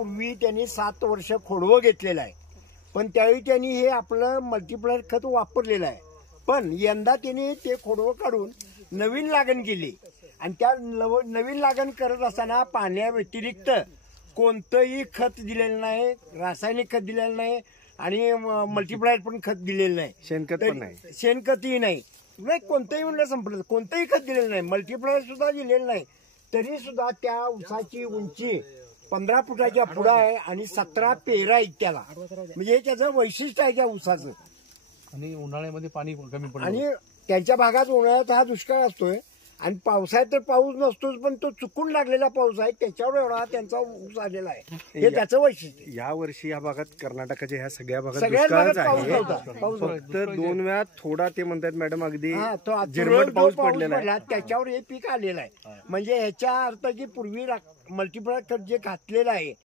पूर्वी त्यांनी 7 वर्ष खोडवं घेतलेलं आहे, पण त्यावेळी त्यांनी हे आपलं मल्टीप्लायर खत वापरलेलं आहे. पण यंदा त्यांनी ते खोडवं काढून नवीन लागण केली आणि त्या नवीन लागण करत असताना पाण्या व्यतिरिक्त कोणतंही खत दिलेलं नाही, रासायनिक खत दिलेलं नाही आणि मल्टीप्लायर पण खत दिलेलं नाही, शेणखत पण नाही, शेणखतही नाही, कोणतंही म्हणलं संपलं, कोणतंही खत दिलेलं नाही, मल्टीप्लायर सुद्धा दिलेलं नाही. तरी सुद्धा त्या ऊसाची उंची 15 फुटाच्या पुढं आहे आणि 17 पेरा आहेत त्याला. म्हणजे त्याचं वैशिष्ट्य आहे त्या ऊसाचं. आणि उन्हाळ्यामध्ये पाणी कमी पडलं आणि त्यांच्या भागात उन्हाळ्यात हा दुष्काळ असतोय आणि पावसाळ्यात तर पाऊस नसतोच, पण तो चुकून लागलेला पाऊस आहे त्याच्यावर एवढा त्यांचा ऊस आलेला आहे. हे त्याचं वैशिष्ट्य. या वर्षी या भागात कर्नाटकाच्या ह्या सगळ्या भागात सगळ्याच दुष्काळच भागात पाऊस आहे. नव्हता. पाऊस फक्त 2 वेळा थोडा ते म्हणतात मॅडम अगदी तो झिरमट पाऊस पडलेला आहे. त्याच्यावर हे पीक आलेलं आहे. म्हणजे ह्याच्या अर्थ की पूर्वी मल्टीप्लायर खत जे घातलेलं आहे